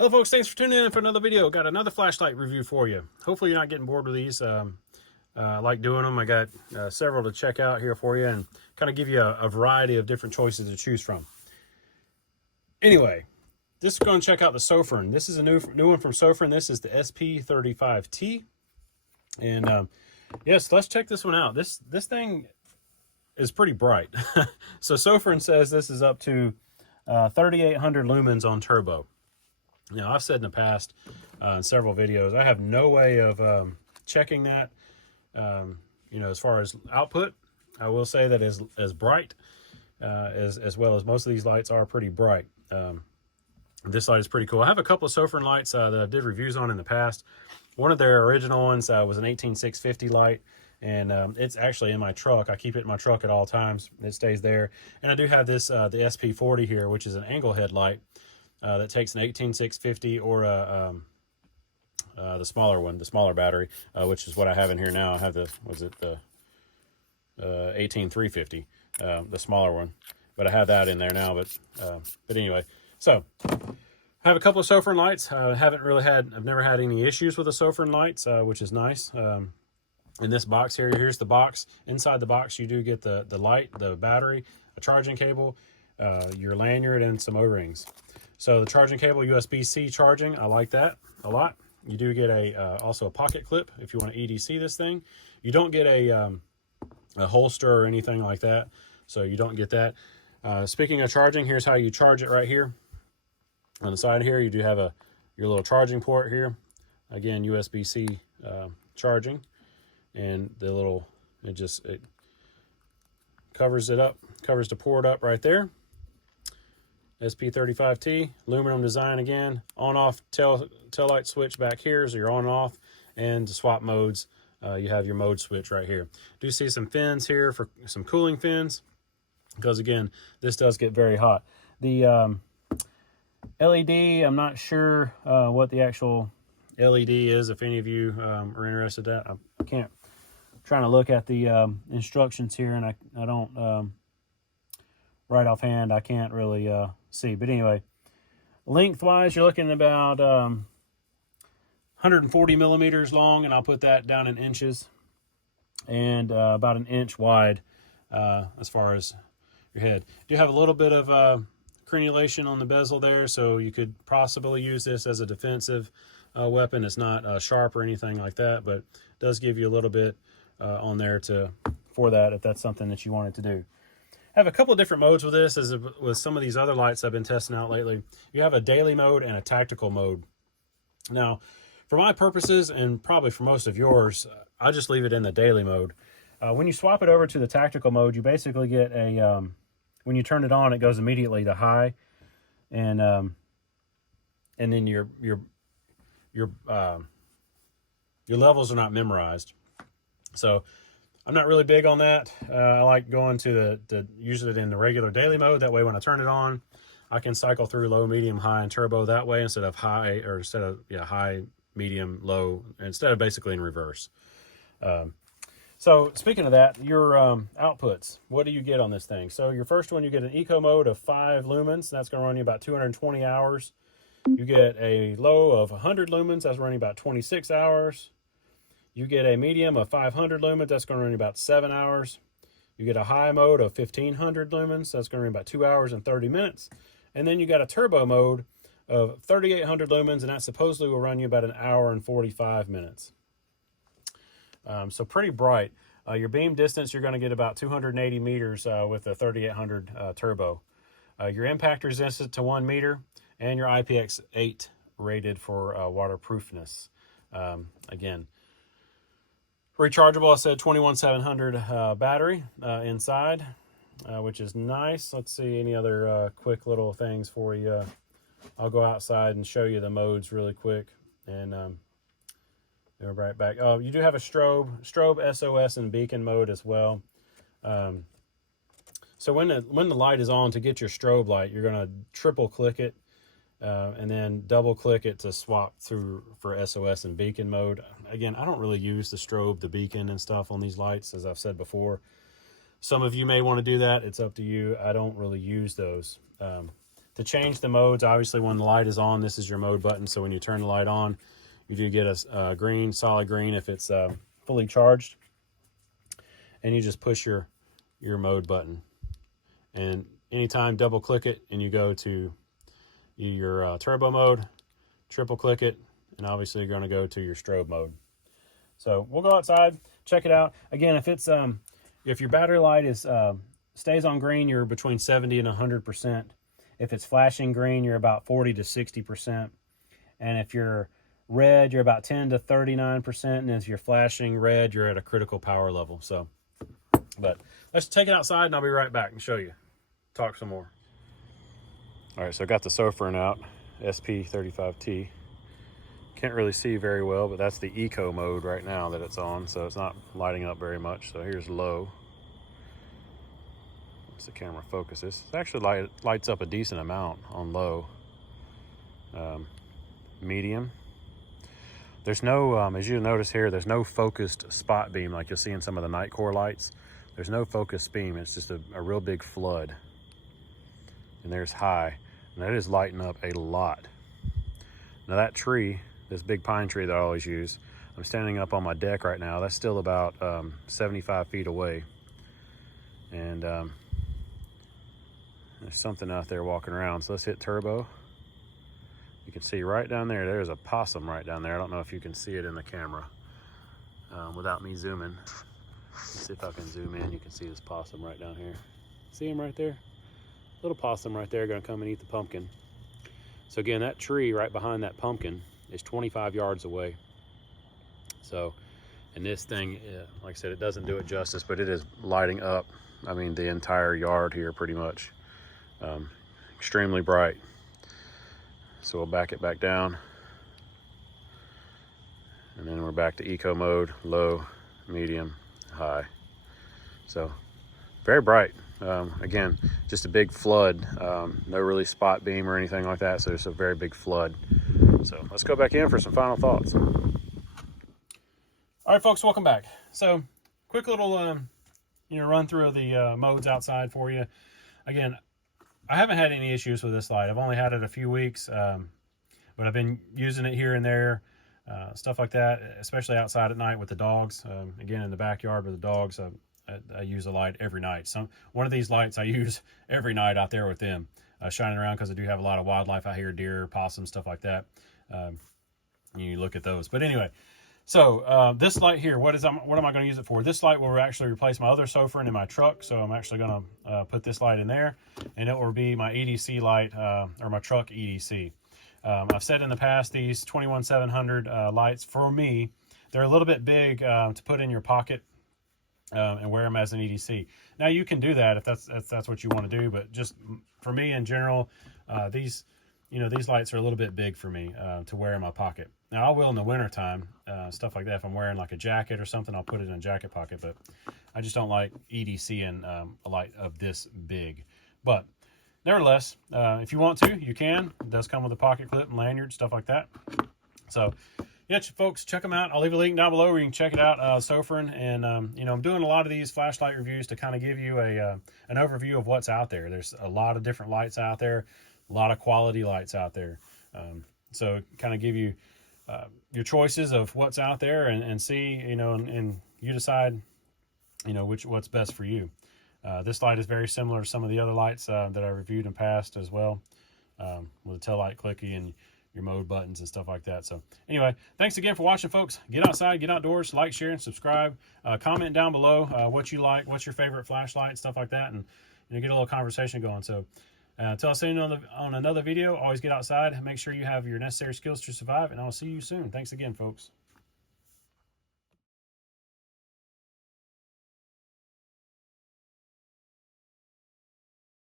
Hello folks, thanks for tuning in for another video. Got another flashlight review for you. Hopefully you're not getting bored with these. I like doing them. I got several to check out here for you and kind of give you a variety of different choices to choose from. Anyway, this is going to check out the Sofirn. This is a new one from Sofirn. This is the SP35T. And yes, let's check this one out. This thing is pretty bright. So Sofirn says this is up to 3,800 lumens on turbo. Now, I've said in the past in several videos, I have no way of checking that. As far as output, I will say that as bright as well as most of these lights are pretty bright. This light is pretty cool. I have a couple of Sofirn lights that I did reviews on in the past. One of their original ones was an 18650 light, and it's actually in my truck. I keep it in my truck at all times. It stays there. And I do have this, the SP40 here, which is an angle head light. That takes an 18650 or the smaller one, the smaller battery, which is what I have in here now. I have the 18350, the smaller one, but I have that in there now. But anyway, so I have a couple of Sofirn lights. I've never had any issues with the Sofirn lights, which is nice. In this box here, here's the box. Inside the box, you do get the light, the battery, a charging cable, your lanyard, and some O-rings. So the charging cable, USB-C charging, I like that a lot. You do get also a pocket clip if you want to EDC this thing. You don't get a holster or anything like that, so you don't get that. Speaking of charging, here's how you charge it right here. On the side here, you do have your little charging port here. Again, USB-C charging, and it covers it up, covers the port up right there. SP35T, aluminum design again, on-off tail light switch back here, so you're on and off, and to swap modes, you have your mode switch right here. Do see some fins here for some cooling fins, because again, this does get very hot. The LED, I'm not sure what the actual LED is, if any of you are interested in that. I can't, I'm trying to look at the instructions here, and I don't, right offhand, I can't really see. But anyway, lengthwise, you're looking at about 140 millimeters long, and I'll put that down in inches, and about an inch wide as far as your head. You have a little bit of crenulation on the bezel there, so you could possibly use this as a defensive weapon. It's not sharp or anything like that, but it does give you a little bit on there for that, if that's something that you wanted to do. I have a couple of different modes with this, as with some of these other lights I've been testing out lately. You have a daily mode and a tactical mode. Now, for my purposes, and probably for most of yours, I just leave it in the daily mode. When you swap it over to the tactical mode, you basically get when you turn it on, it goes immediately to high, and then your levels are not memorized. So I'm not really big on that. I like going to use it in the regular daily mode. That way, when I turn it on, I can cycle through low, medium, high, and turbo that way instead of high, medium, low, instead of basically in reverse. So speaking of that, your outputs, what do you get on this thing? So your first one, you get an eco mode of 5 lumens. That's going to run you about 220 hours. You get a low of 100 lumens. That's running about 26 hours. You get a medium of 500 lumens, that's going to run about 7 hours. You get a high mode of 1500 lumens, that's going to run about 2 hours and 30 minutes. And then you got a turbo mode of 3800 lumens, and that supposedly will run you about 1 hour and 45 minutes. So pretty bright. Your beam distance, you're going to get about 280 meters with the 3800 turbo. Your impact resistance to 1 meter, and your IPX8 rated for waterproofness. Again, rechargeable, I said 21700 battery inside, which is nice. Let's see any other quick little things for you. I'll go outside and show you the modes really quick, and be right back. Oh, you do have a strobe SOS and beacon mode as well. So when the light is on, to get your strobe light, you're going to triple click it, and then double click it to swap through for SOS and beacon mode. Again, I don't really use the strobe, the beacon and stuff on these lights, as I've said before. Some of you may want to do that. It's up to you. I don't really use those. To To change the modes, obviously when the light is on, this is your mode button. So when you turn the light on, you do get a green, solid green if it's fully charged. And you just push your mode button. And anytime, double click it and you go to your turbo mode, triple click it, and obviously you're going to go to your strobe mode. So we'll go outside, check it out. Again, if your battery light is stays on green, you're between 70 and 100%. If it's flashing green, you're about 40 to 60%. And if you're red, you're about 10 to 39%. And if you're flashing red, you're at a critical power level. So, but let's take it outside and I'll be right back and show you. Talk some more. All right, so I got the Sofirn out, SP35T. Can't really see very well, but that's the eco mode right now that it's on, so it's not lighting up very much. So here's low. Once the camera focuses, it actually lights up a decent amount on low. Medium. There's no, as you'll notice here, there's no focused spot beam like you'll see in some of the night core lights. There's no focused beam, it's just a real big flood. And there's high, and that is lighting up a lot. Now that tree, this big pine tree that I always use, I'm standing up on my deck right now. That's still about 75 feet away. And there's something out there walking around. So let's hit turbo. You can see right down there, there's a possum right down there. I don't know if you can see it in the camera without me zooming. Let's see if I can zoom in. You can see this possum right down here. See him right there? Little possum right there gonna come and eat the pumpkin. So again, that tree right behind that pumpkin is 25 yards away. So, and this thing, like I said, it doesn't do it justice, but it is lighting up, I mean, the entire yard here pretty much. Extremely bright. So we'll back it back down. And then we're back to eco mode, low, medium, high. So, very bright. Again, just a big flood. No really spot beam or anything like that, so it's a very big flood. So let's go back in for some final thoughts. All right, folks, welcome back. So quick little run through of the modes outside for you. Again, I haven't had any issues with this light. I've only had it a few weeks, but I've been using it here and there, stuff like that, especially outside at night with the dogs. Again, in the backyard with the dogs, I use a light every night. One of these lights I use every night out there with them, shining around, because I do have a lot of wildlife out here, deer, possum, stuff like that. You look at those. But anyway, so this light here, what am I going to use it for? This light will actually replace my other Sofirn in my truck, so I'm actually going to put this light in there, and it will be my EDC light, or my truck EDC. I've said in the past, these 21700 lights, for me, they're a little bit big to put in your pocket and wear them as an EDC. Now you can do that if that's what you want to do, but just for me in general, these lights are a little bit big for me to wear in my pocket. Now I will in the winter time, stuff like that. If I'm wearing like a jacket or something, I'll put it in a jacket pocket, but I just don't like EDC in a light of this big. But nevertheless, if you want to, you can. It does come with a pocket clip and lanyard, stuff like that. So yeah, folks, check them out. I'll leave a link down below where you can check it out, Sofirn. And, I'm doing a lot of these flashlight reviews to kind of give you an overview of what's out there. There's a lot of different lights out there, a lot of quality lights out there. So kind of give you your choices of what's out there and see, and you decide, what's best for you. This light is very similar to some of the other lights that I reviewed in past as well, with a tail light clicky and your mode buttons and stuff like that. So anyway, thanks again for watching, folks. Get outside, get outdoors, like, share, and subscribe. Comment down below what you like, what's your favorite flashlight, stuff like that, and get a little conversation going. So until I see you on another video, always get outside and make sure you have your necessary skills to survive, and I'll see you soon. Thanks again, folks.